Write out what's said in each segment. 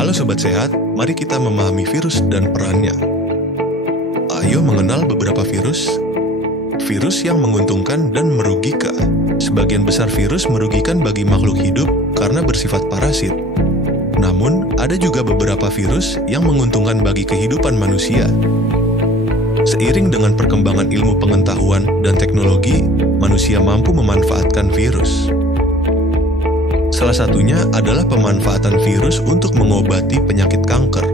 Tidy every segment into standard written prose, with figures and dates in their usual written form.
Halo Sobat Sehat, mari kita memahami virus dan perannya. Ayo mengenal beberapa virus. Virus yang menguntungkan dan merugikan. Sebagian besar virus merugikan bagi makhluk hidup karena bersifat parasit. Namun, ada juga beberapa virus yang menguntungkan bagi kehidupan manusia. Seiring dengan perkembangan ilmu pengetahuan dan teknologi, manusia mampu memanfaatkan virus. Salah satunya adalah pemanfaatan virus untuk mengobati penyakit kanker.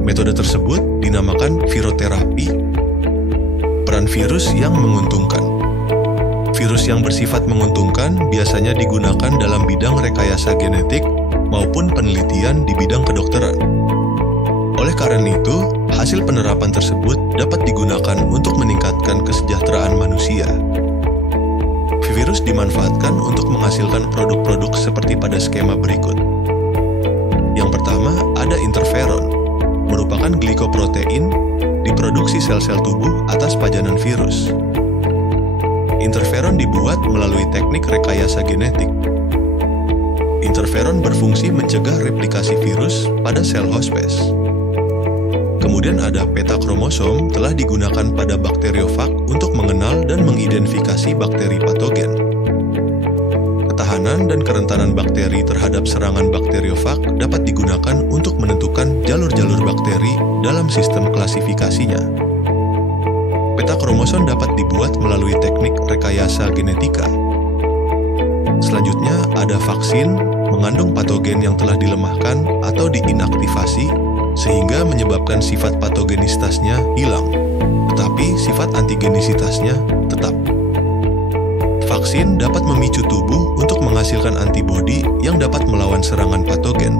Metode tersebut dinamakan viroterapi. Peran virus yang menguntungkan. Virus yang bersifat menguntungkan biasanya digunakan dalam bidang rekayasa genetik maupun penelitian di bidang kedokteran. Oleh karena itu, hasil penerapan tersebut dapat digunakan untuk meningkatkan kesejahteraan manusia. Virus dimanfaatkan untuk menghasilkan produk-produk seperti pada skema berikut. Yang pertama, ada interferon, merupakan glikoprotein diproduksi sel-sel tubuh atas pajanan virus. Interferon dibuat melalui teknik rekayasa genetik. Interferon berfungsi mencegah replikasi virus pada sel hospes. Kemudian ada petakromosom telah digunakan pada bakteriofag untuk mengenal dan mengidentifikasi bakteri patogen. Ketahanan dan kerentanan bakteri terhadap serangan bakteriofag dapat digunakan untuk menentukan jalur-jalur bakteri dalam sistem klasifikasinya. Petakromosom dapat dibuat melalui teknik rekayasa genetika. Selanjutnya ada vaksin mengandung patogen yang telah dilemahkan atau diinaktivasi sehingga menyebabkan sifat patogenisitasnya hilang, tetapi sifat antigenisitasnya tetap. Vaksin dapat memicu tubuh untuk menghasilkan antibodi yang dapat melawan serangan patogen.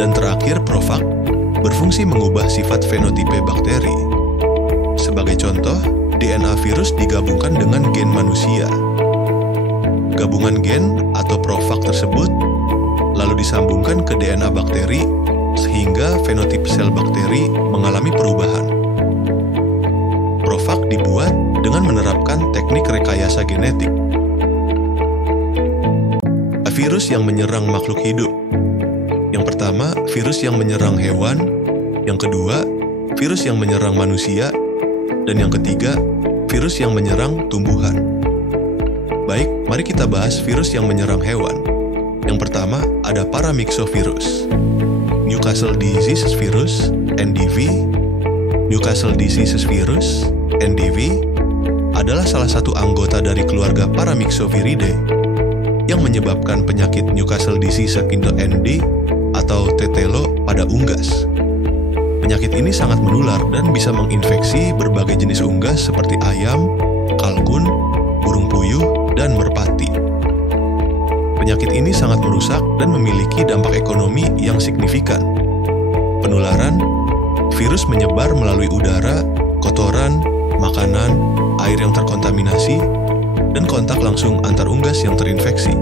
Dan terakhir, Profag berfungsi mengubah sifat fenotipe bakteri. Sebagai contoh, DNA virus digabungkan dengan gen manusia. Gabungan gen atau Profag tersebut lalu disambungkan ke DNA bakteri sehingga fenotip sel bakteri mengalami perubahan. Profag dibuat dengan menerapkan teknik rekayasa genetik. Virus yang menyerang makhluk hidup. Yang pertama, virus yang menyerang hewan. Yang kedua, virus yang menyerang manusia. Dan yang ketiga, virus yang menyerang tumbuhan. Baik, mari kita bahas virus yang menyerang hewan. Yang pertama, ada paramyxovirus. Newcastle disease virus, NDV. Newcastle disease virus, NDV, adalah salah satu anggota dari keluarga Paramyxoviridae yang menyebabkan penyakit Newcastle disease Kindo ND atau tetelo pada unggas. Penyakit ini sangat menular dan bisa menginfeksi berbagai jenis unggas seperti ayam, kalkun, burung puyuh, dan merpati. Penyakit ini sangat merusak dan memiliki dampak ekonomi yang signifikan. Penularan, virus menyebar melalui udara, kotoran, makanan, air yang terkontaminasi, dan kontak langsung antar unggas yang terinfeksi.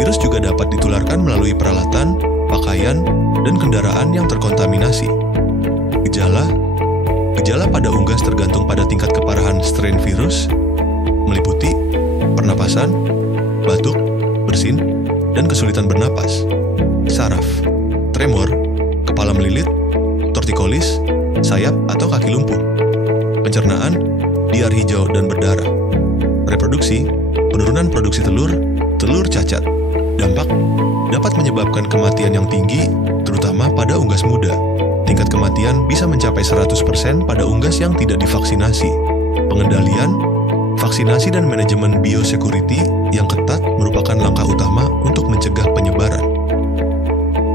Virus juga dapat ditularkan melalui peralatan, pakaian, dan kendaraan yang terkontaminasi. Gejala pada unggas tergantung pada tingkat keparahan strain virus, meliputi pernapasan, batuk, bersin, dan kesulitan bernapas, saraf, tremor, kepala melilit, tortikolis, sayap atau kaki lumpuh, pencernaan, diar hijau dan berdarah, reproduksi, penurunan produksi telur, telur cacat. Dampak dapat menyebabkan kematian yang tinggi, terutama pada unggas muda. Tingkat kematian bisa mencapai 100% pada unggas yang tidak divaksinasi. Pengendalian, vaksinasi dan manajemen biosecurity yang ketat merupakan langkah utama untuk mencegah penyebaran.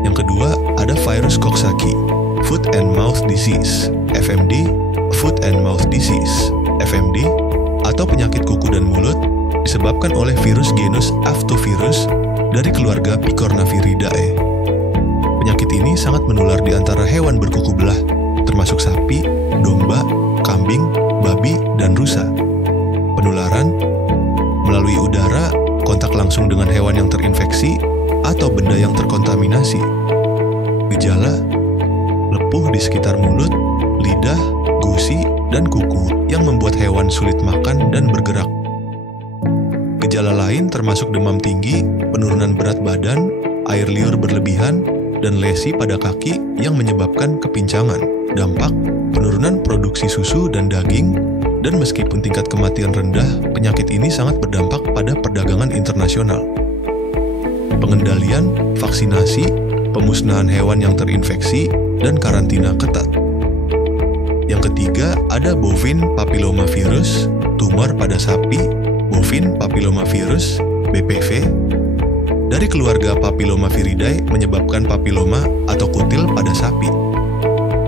Yang kedua, ada virus Coxsackie, Foot and Mouth Disease, FMD, Foot and Mouth Disease, FMD, atau penyakit kuku dan mulut disebabkan oleh virus genus Aftovirus dari keluarga Picornaviridae. Penyakit ini sangat menular di antara hewan berkuku belah, termasuk sapi, domba, kambing, babi, dan rusa. Penularan melalui udara, kontak langsung dengan hewan yang terinfeksi, atau benda yang terkontaminasi. Gejala, lepuh di sekitar mulut, lidah, gusi, dan kuku yang membuat hewan sulit makan dan bergerak. Gejala lain termasuk demam tinggi, penurunan berat badan, air liur berlebihan, dan lesi pada kaki yang menyebabkan kepincangan. Dampak, penurunan produksi susu dan daging, dan meskipun tingkat kematian rendah, penyakit ini sangat berdampak pada perdagangan internasional. Pengendalian, vaksinasi, pemusnahan hewan yang terinfeksi, dan karantina ketat. Yang ketiga, ada bovine papillomavirus, tumor pada sapi, bovine papillomavirus, BPV, dari keluarga Papillomaviridae menyebabkan papiloma atau kutil pada sapi.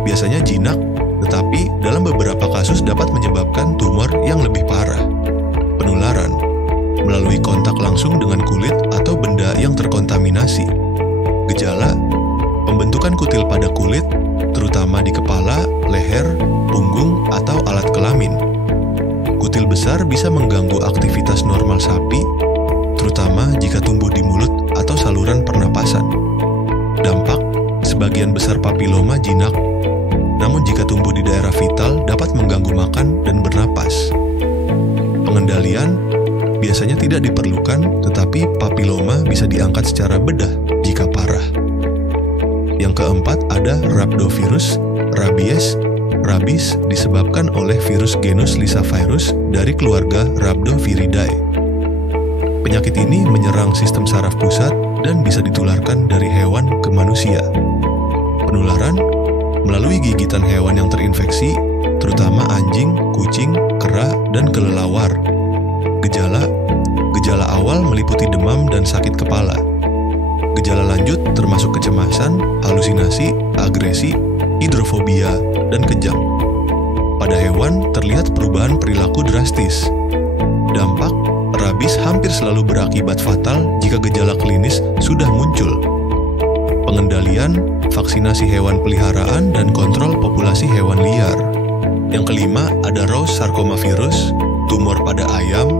Biasanya jinak, tetapi dalam beberapa kasus dapat menyebabkan tumor yang lebih parah. Penularan melalui kontak langsung dengan kulit atau benda yang terkontaminasi. Gejala, pembentukan kutil pada kulit, terutama di kepala, leher, punggung, atau alat kelamin. Kutil besar bisa mengganggu aktivitas normal sapi, terutama jika tumbuh di mulut atau saluran pernapasan. Dampak, sebagian besar papiloma jinak, namun jika tumbuh di daerah vital dapat mengganggu makan dan bernapas. Pengendalian biasanya tidak diperlukan, tetapi papiloma bisa diangkat secara bedah jika parah. Yang keempat ada rhabdovirus, rabies. Rabies disebabkan oleh virus genus Lyssavirus dari keluarga Rhabdoviridae. Penyakit ini menyerang sistem saraf pusat dan bisa ditularkan dari hewan ke manusia. Penularan melalui gigitan hewan yang terinfeksi, terutama anjing, kucing, kera, dan kelelawar. Gejala awal meliputi demam dan sakit kepala. Gejala lanjut termasuk kecemasan, halusinasi, agresi, hidrofobia, dan kejang. Pada hewan terlihat perubahan perilaku drastis. Dampak, rabies hampir selalu berakibat fatal jika gejala klinis sudah muncul. Pengendalian, vaksinasi hewan peliharaan, dan kontrol populasi hewan liar. Yang kelima ada Rous sarcomavirus, tumor pada ayam,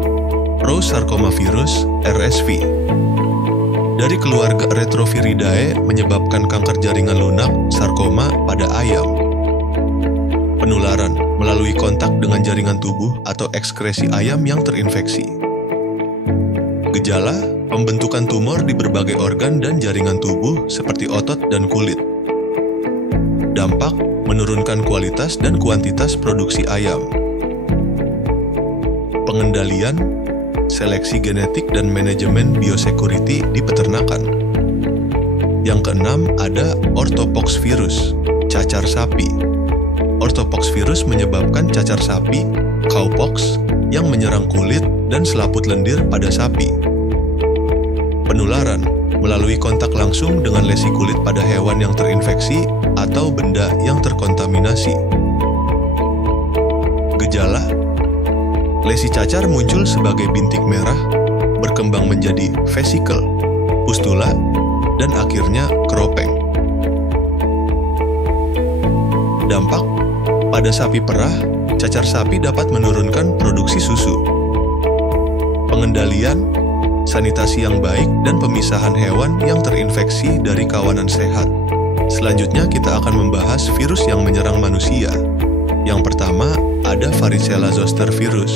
Rous sarcomavirus, RSV. Dari keluarga Retroviridae menyebabkan kanker jaringan lunak, sarkoma pada ayam. Penularan melalui kontak dengan jaringan tubuh atau ekskresi ayam yang terinfeksi. Gejala, pembentukan tumor di berbagai organ dan jaringan tubuh seperti otot dan kulit. Dampak, menurunkan kualitas dan kuantitas produksi ayam. Pengendalian, seleksi genetik dan manajemen biosecurity di peternakan. Yang keenam ada orthopox virus, cacar sapi. Orthopox virus menyebabkan cacar sapi, cowpox, yang menyerang kulit dan selaput lendir pada sapi. Penularan melalui kontak langsung dengan lesi kulit pada hewan yang terinfeksi atau benda yang terkontaminasi. Gejala, lesi cacar muncul sebagai bintik merah, berkembang menjadi vesikel, pustula, dan akhirnya keropeng. Dampak, pada sapi perah, cacar sapi dapat menurunkan produksi susu. Pengendalian, sanitasi yang baik, dan pemisahan hewan yang terinfeksi dari kawanan sehat. Selanjutnya kita akan membahas virus yang menyerang manusia. Yang pertama, ada Varicella zoster virus.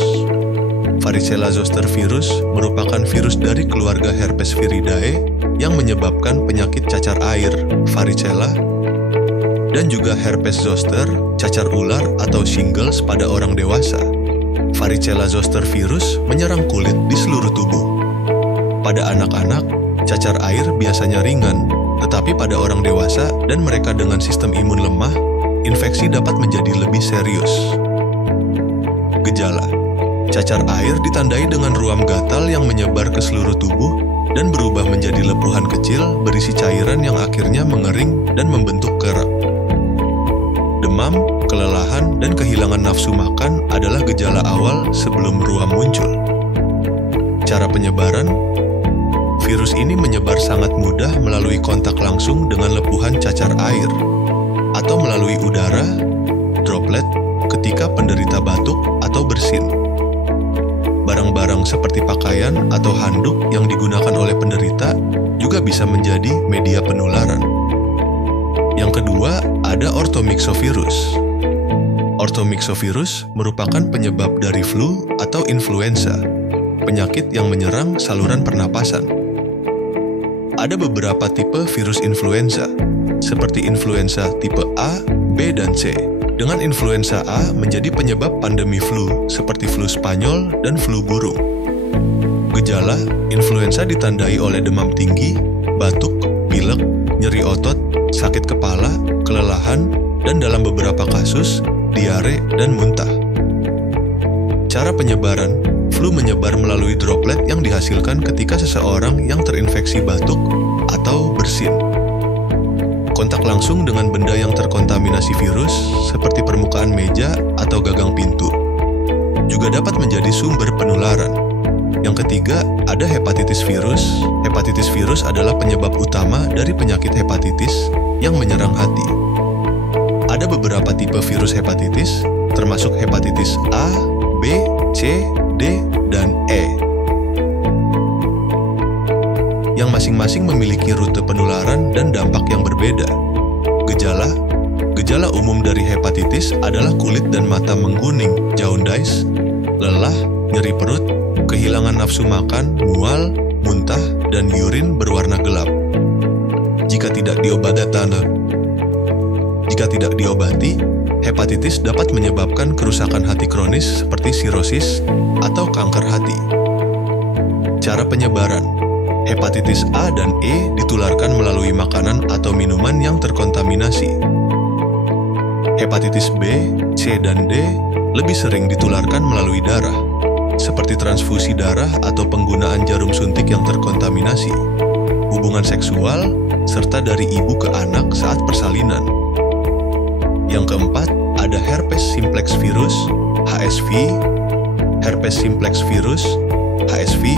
Varicella zoster virus merupakan virus dari keluarga Herpesviridae yang menyebabkan penyakit cacar air, varicella, dan juga herpes zoster, cacar ular atau shingles pada orang dewasa. Varicella zoster virus menyerang kulit di seluruh tubuh. Pada anak-anak, cacar air biasanya ringan, tetapi pada orang dewasa dan mereka dengan sistem imun lemah, infeksi dapat menjadi lebih serius. Gejala, cacar air ditandai dengan ruam gatal yang menyebar ke seluruh tubuh dan berubah menjadi lepuhan kecil berisi cairan yang akhirnya mengering dan membentuk kerak. Demam, kelelahan, dan kehilangan nafsu makan adalah gejala awal sebelum ruam muncul. Cara penyebaran, virus ini menyebar sangat mudah melalui kontak langsung dengan lepuhan cacar air atau melalui udara, droplet, ketika penderita batuk atau bersin. Barang-barang seperti pakaian atau handuk yang digunakan oleh penderita juga bisa menjadi media penularan. Yang kedua, ada orthomyxovirus. Orthomyxovirus merupakan penyebab dari flu atau influenza, penyakit yang menyerang saluran pernapasan. Ada beberapa tipe virus influenza, seperti influenza tipe A, B, dan C. Dengan influenza A menjadi penyebab pandemi flu, seperti flu Spanyol dan flu burung. Gejala, influenza ditandai oleh demam tinggi, batuk, pilek, nyeri otot, sakit kepala, kelelahan, dan dalam beberapa kasus, diare dan muntah. Cara penyebaran, flu menyebar melalui droplet yang dihasilkan ketika seseorang yang terinfeksi batuk atau bersin. Kontak langsung dengan benda yang terkontaminasi virus, seperti permukaan meja atau gagang pintu, juga dapat menjadi sumber penularan. Yang ketiga, ada hepatitis virus. Hepatitis virus adalah penyebab utama dari penyakit hepatitis yang menyerang hati. Ada beberapa tipe virus hepatitis, termasuk hepatitis A, B, C, D, dan E, yang masing-masing memiliki rute penularan dan dampak yang berbeda. Gejala umum dari hepatitis adalah kulit dan mata mengkuning, jaundice, lelah, nyeri perut, kehilangan nafsu makan, mual, muntah, dan urin berwarna gelap. Jika tidak diobati, hepatitis dapat menyebabkan kerusakan hati kronis seperti sirosis atau kanker hati. Cara penyebaran, hepatitis A dan E ditularkan melalui makanan atau minuman yang terkontaminasi. Hepatitis B, C, dan D lebih sering ditularkan melalui darah, seperti transfusi darah atau penggunaan jarum suntik yang terkontaminasi, hubungan seksual, serta dari ibu ke anak saat persalinan. Yang keempat, ada herpes simplex virus, HSV. Herpes simplex virus, HSV,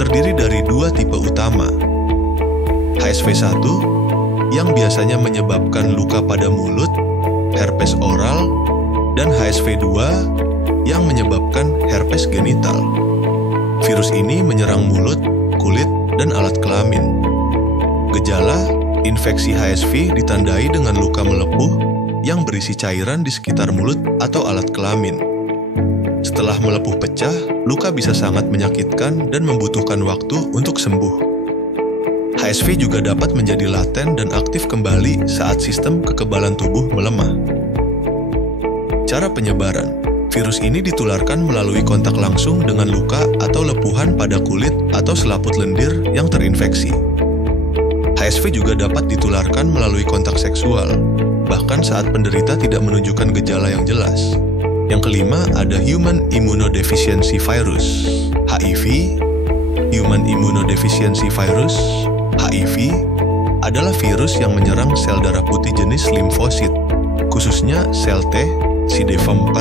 terdiri dari dua tipe utama. HSV-1, yang biasanya menyebabkan luka pada mulut, herpes oral, dan HSV-2, yang menyebabkan herpes genital. Virus ini menyerang mulut, kulit, dan alat kelamin. Gejala, infeksi HSV ditandai dengan luka melepuh yang berisi cairan di sekitar mulut atau alat kelamin. Setelah melepuh pecah, luka bisa sangat menyakitkan dan membutuhkan waktu untuk sembuh. HSV juga dapat menjadi laten dan aktif kembali saat sistem kekebalan tubuh melemah. Cara penyebaran, virus ini ditularkan melalui kontak langsung dengan luka atau lepuhan pada kulit atau selaput lendir yang terinfeksi. HSV juga dapat ditularkan melalui kontak seksual, bahkan saat penderita tidak menunjukkan gejala yang jelas. Yang kelima, ada Human Immunodeficiency Virus, HIV. Human Immunodeficiency Virus, HIV, adalah virus yang menyerang sel darah putih jenis limfosit, khususnya sel T, CD4,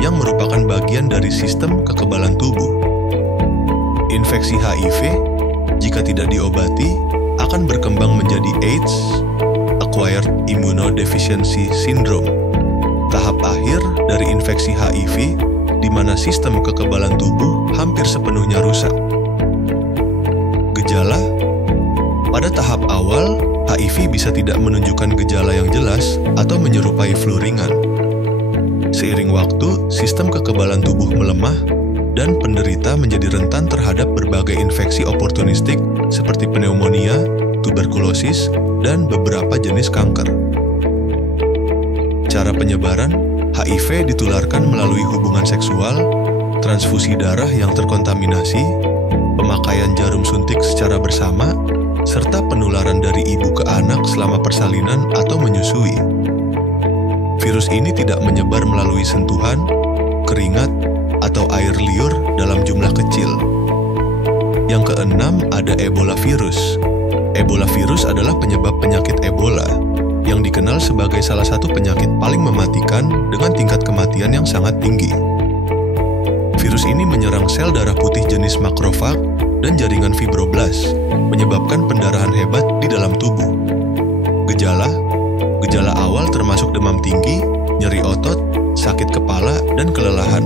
yang merupakan bagian dari sistem kekebalan tubuh. Infeksi HIV, jika tidak diobati, akan berkembang menjadi AIDS, Acquired Immunodeficiency Syndrome, tahap akhir dari infeksi HIV, di mana sistem kekebalan tubuh hampir sepenuhnya rusak. Gejala, pada tahap awal, HIV bisa tidak menunjukkan gejala yang jelas atau menyerupai flu ringan. Seiring waktu, sistem kekebalan tubuh melemah dan penderita menjadi rentan terhadap berbagai infeksi oportunistik seperti pneumonia, tuberkulosis, dan beberapa jenis kanker. Cara penyebaran, HIV ditularkan melalui hubungan seksual, transfusi darah yang terkontaminasi, pemakaian jarum suntik secara bersama, serta penularan dari ibu ke anak selama persalinan atau menyusui. Virus ini tidak menyebar melalui sentuhan, keringat, atau air liur dalam jumlah kecil. Yang keenam, ada Ebola virus. Ebola virus adalah penyebab penyakit Ebola, yang dikenal sebagai salah satu penyakit paling mematikan dengan tingkat kematian yang sangat tinggi. Virus ini menyerang sel darah putih jenis makrofag dan jaringan fibroblas, menyebabkan pendarahan hebat di dalam tubuh. Gejala awal termasuk demam tinggi, nyeri otot, sakit kepala, dan kelelahan,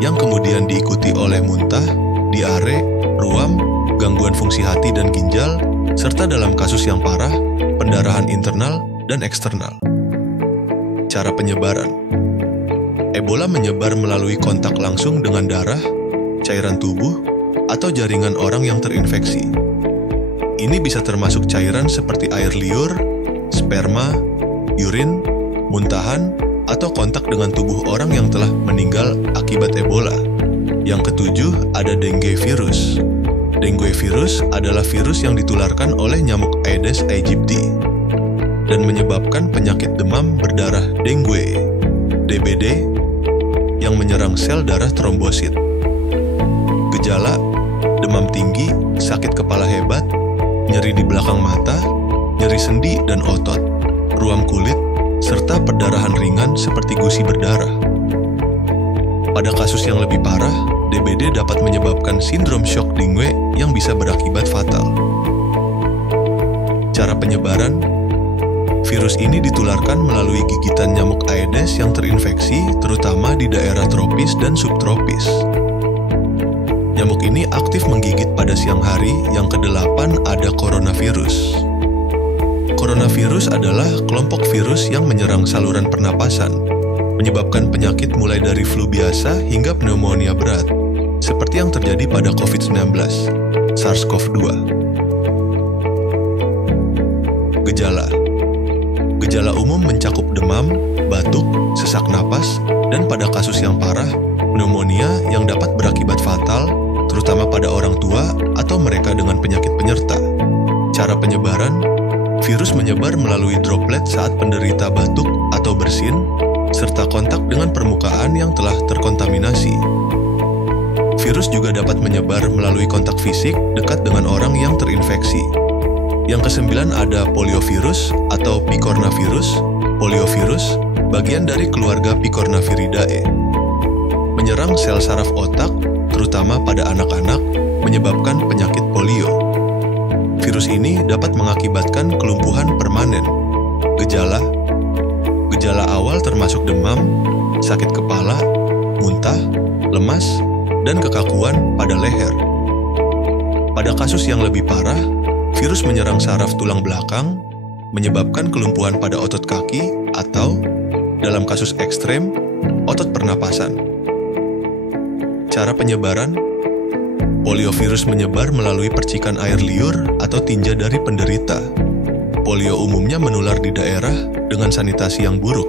yang kemudian diikuti oleh muntah, diare, ruam, gangguan fungsi hati dan ginjal, serta dalam kasus yang parah, pendarahan internal dan eksternal. Cara penyebaran, Ebola menyebar melalui kontak langsung dengan darah, cairan tubuh, atau jaringan orang yang terinfeksi. ini bisa termasuk cairan seperti air liur, sperma, urin, muntahan, atau kontak dengan tubuh orang yang telah meninggal akibat Ebola. Yang ketujuh, ada dengue virus. Dengue virus adalah virus yang ditularkan oleh nyamuk Aedes aegypti dan menyebabkan penyakit demam berdarah dengue, DBD, yang menyerang sel darah trombosit. Gejala: demam tinggi, sakit kepala hebat, nyeri di belakang mata, nyeri sendi dan otot, ruam kulit, serta perdarahan ringan seperti gusi berdarah. Pada kasus yang lebih parah, DBD dapat menyebabkan sindrom shock dengue yang bisa berakibat fatal. Cara penyebaran: virus ini ditularkan melalui gigitan nyamuk Aedes yang terinfeksi, terutama di daerah tropis dan subtropis. Nyamuk ini aktif menggigit pada siang hari. Yang kedelapan, ada coronavirus. Coronavirus adalah kelompok virus yang menyerang saluran pernapasan, menyebabkan penyakit mulai dari flu biasa hingga pneumonia berat, seperti yang terjadi pada COVID-19, SARS-CoV-2. Gejala: gejala umum mencakup demam, batuk, sesak napas, dan pada kasus yang parah, pneumonia yang dapat berakibat fatal, terutama pada orang tua atau mereka dengan penyakit penyerta. Cara penyebaran: virus menyebar melalui droplet saat penderita batuk atau bersin, serta kontak dengan permukaan yang telah terkontaminasi. Virus juga dapat menyebar melalui kontak fisik dekat dengan orang yang terinfeksi. Yang kesembilan, ada poliovirus atau picornavirus. Poliovirus bagian dari keluarga Picornaviridae. Menyerang sel saraf otak, terutama pada anak-anak, menyebabkan penyakit polio. Virus ini dapat mengakibatkan kelumpuhan permanen. Gejala: gejala awal termasuk demam, sakit kepala, muntah, lemas, dan kekakuan pada leher. Pada kasus yang lebih parah, virus menyerang saraf tulang belakang, menyebabkan kelumpuhan pada otot kaki atau, dalam kasus ekstrem, otot pernapasan. Cara penyebaran: poliovirus menyebar melalui percikan air liur atau tinja dari penderita. Polio umumnya menular di daerah dengan sanitasi yang buruk.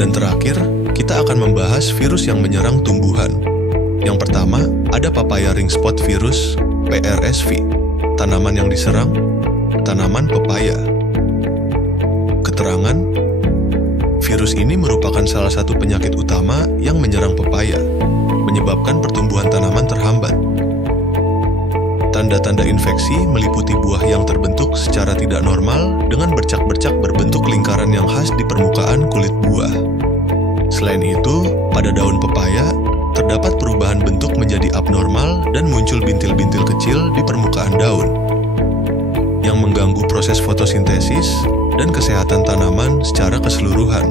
Dan terakhir, kita akan membahas virus yang menyerang tumbuhan. Yang pertama, ada papaya ring spot virus, PRSV. Tanaman yang diserang, tanaman pepaya. Keterangan: virus ini merupakan salah satu penyakit utama yang menyerang pepaya, menyebabkan pertumbuhan tanaman terhambat. Tanda-tanda infeksi meliputi buah yang terbentuk secara tidak normal dengan bercak-bercak berbentuk lingkaran yang khas di permukaan kulit buah. Selain itu, pada daun pepaya, terdapat perubahan bentuk menjadi abnormal dan muncul bintil-bintil kecil di permukaan daun, yang mengganggu proses fotosintesis dan kesehatan tanaman secara keseluruhan.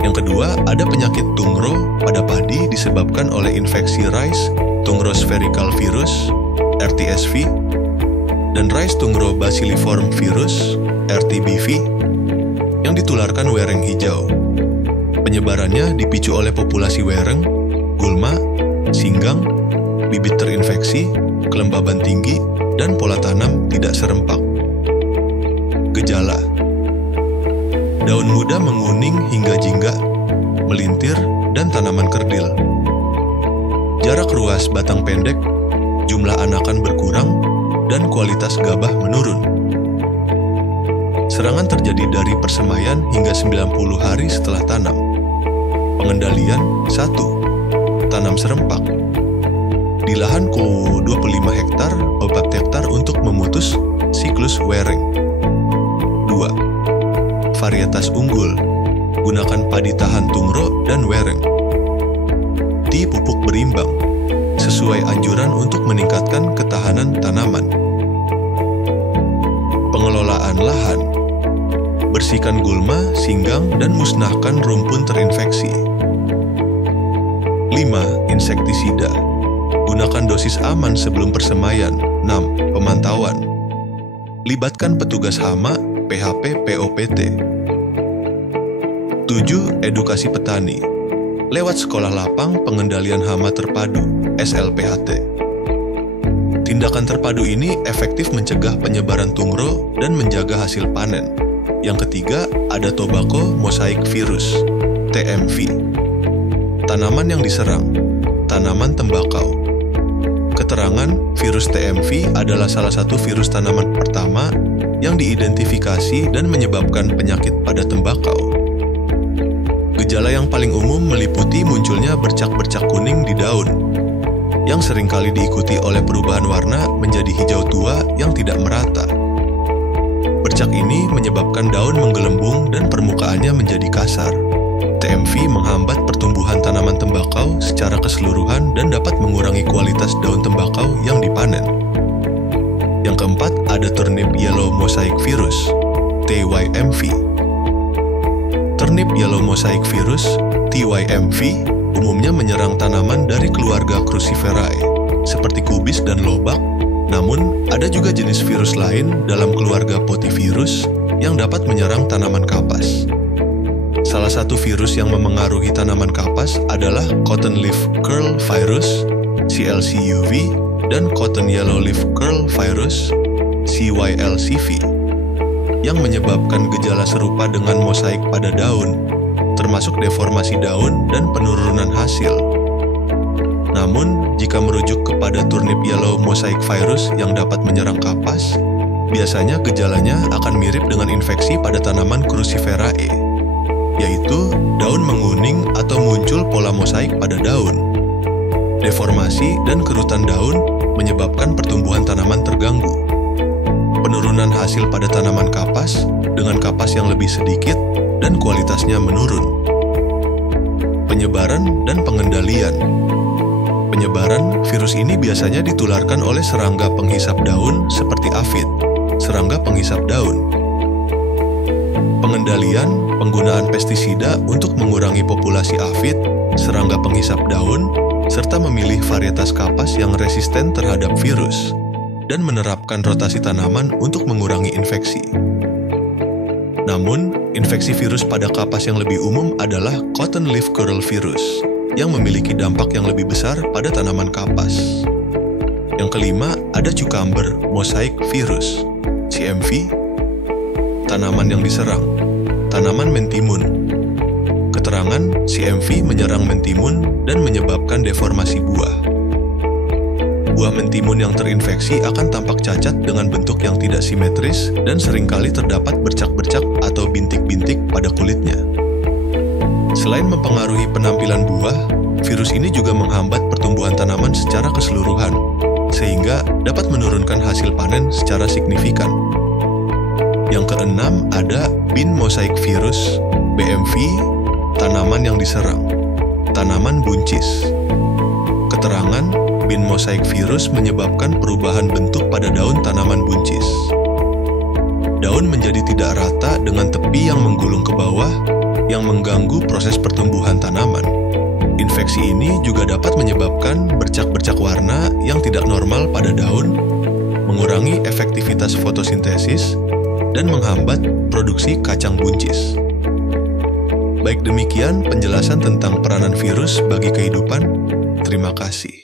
Yang kedua, ada penyakit tungro pada padi disebabkan oleh infeksi Rice Tungro Spherical Virus, RTSV, dan Rice Tungro Bacilliform Virus, RTBV, yang ditularkan wereng hijau. Penyebarannya dipicu oleh populasi wereng, gulma, singgang, bibit terinfeksi, kelembaban tinggi, dan pola tanam tidak serempak. Gejala: daun muda menguning hingga jingga, melintir, dan tanaman kerdil. Jarak ruas batang pendek, jumlah anakan berkurang, dan kualitas gabah menurun. Serangan terjadi dari persemaian hingga 90 hari setelah tanam. Pengendalian: 1. Tanam serempak. Di lahan 25 hektar, 4 hektar untuk memutus siklus wereng. 2. Varietas unggul. Gunakan padi tahan tungro dan wereng. Di pupuk berimbang, sesuai anjuran untuk meningkatkan ketahanan tanaman. Pengelolaan lahan. Bersihkan gulma, singgang, dan musnahkan rumpun terinfeksi. 5. Insektisida. Gunakan dosis aman sebelum persemaian. 6. Pemantauan. Libatkan petugas hama, PHP, POPT. 7. Edukasi petani. Lewat sekolah lapang pengendalian hama terpadu, SLPHT. Tindakan terpadu ini efektif mencegah penyebaran tungro dan menjaga hasil panen. Yang ketiga, ada tobacco mosaic virus, TMV. Tanaman yang diserang, tanaman tembakau. Keterangan, virus TMV adalah salah satu virus tanaman pertama yang diidentifikasi dan menyebabkan penyakit pada tembakau. Gejala yang paling umum meliputi munculnya bercak-bercak kuning di daun, yang seringkali diikuti oleh perubahan warna menjadi hijau tua yang tidak merata. Bercak ini menyebabkan daun menggelembung dan permukaannya menjadi kasar. TMV menghambat pertumbuhan tanaman tembakau secara keseluruhan dan dapat mengurangi kualitas daun tembakau yang dipanen. Yang keempat, ada turnip yellow mosaic virus, TYMV. Turnip yellow mosaic virus, TYMV, umumnya menyerang tanaman dari keluarga Cruciferae, seperti kubis dan lobak, namun ada juga jenis virus lain dalam keluarga Potivirus yang dapat menyerang tanaman kapas. Salah satu virus yang memengaruhi tanaman kapas adalah Cotton Leaf Curl Virus, CLCUV, dan Cotton Yellow Leaf Curl Virus, CYLCV, yang menyebabkan gejala serupa dengan mosaik pada daun, termasuk deformasi daun dan penurunan hasil. Namun, jika merujuk kepada turnip yellow mosaic virus yang dapat menyerang kapas, biasanya gejalanya akan mirip dengan infeksi pada tanaman Cruciferae, yaitu daun menguning atau muncul pola mosaik pada daun. Deformasi dan kerutan daun menyebabkan pertumbuhan tanaman terganggu. Penurunan hasil pada tanaman kapas dengan kapas yang lebih sedikit dan kualitasnya menurun. Penyebaran dan pengendalian. Penyebaran virus ini biasanya ditularkan oleh serangga penghisap daun seperti aphid, serangga penghisap daun. Pengendalian penggunaan pestisida untuk mengurangi populasi aphid, serangga penghisap daun, serta memilih varietas kapas yang resisten terhadap virus, dan menerapkan rotasi tanaman untuk mengurangi infeksi. Namun, infeksi virus pada kapas yang lebih umum adalah Cotton Leaf Curl Virus, yang memiliki dampak yang lebih besar pada tanaman kapas. Yang kelima, ada Cucumber Mosaic Virus, CMV. Tanaman yang diserang, tanaman mentimun. Keterangan, CMV menyerang mentimun dan menyebabkan deformasi buah. Buah mentimun yang terinfeksi akan tampak cacat dengan bentuk yang tidak simetris dan seringkali terdapat bercak-bercak atau bintik-bintik pada kulitnya. Selain mempengaruhi penampilan buah, virus ini juga menghambat pertumbuhan tanaman secara keseluruhan, sehingga dapat menurunkan hasil panen secara signifikan. Yang keenam, ada Bean Mosaic Virus, BMV, tanaman yang diserang, tanaman buncis. Keterangan, Bean Mosaic Virus menyebabkan perubahan bentuk pada daun tanaman buncis. Daun menjadi tidak rata dengan tepi yang menggulung ke bawah, yang mengganggu proses pertumbuhan tanaman. Infeksi ini juga dapat menyebabkan bercak-bercak warna yang tidak normal pada daun, mengurangi efektivitas fotosintesis, dan menghambat produksi kacang buncis. Baik demikian penjelasan tentang peranan virus bagi kehidupan. Terima kasih.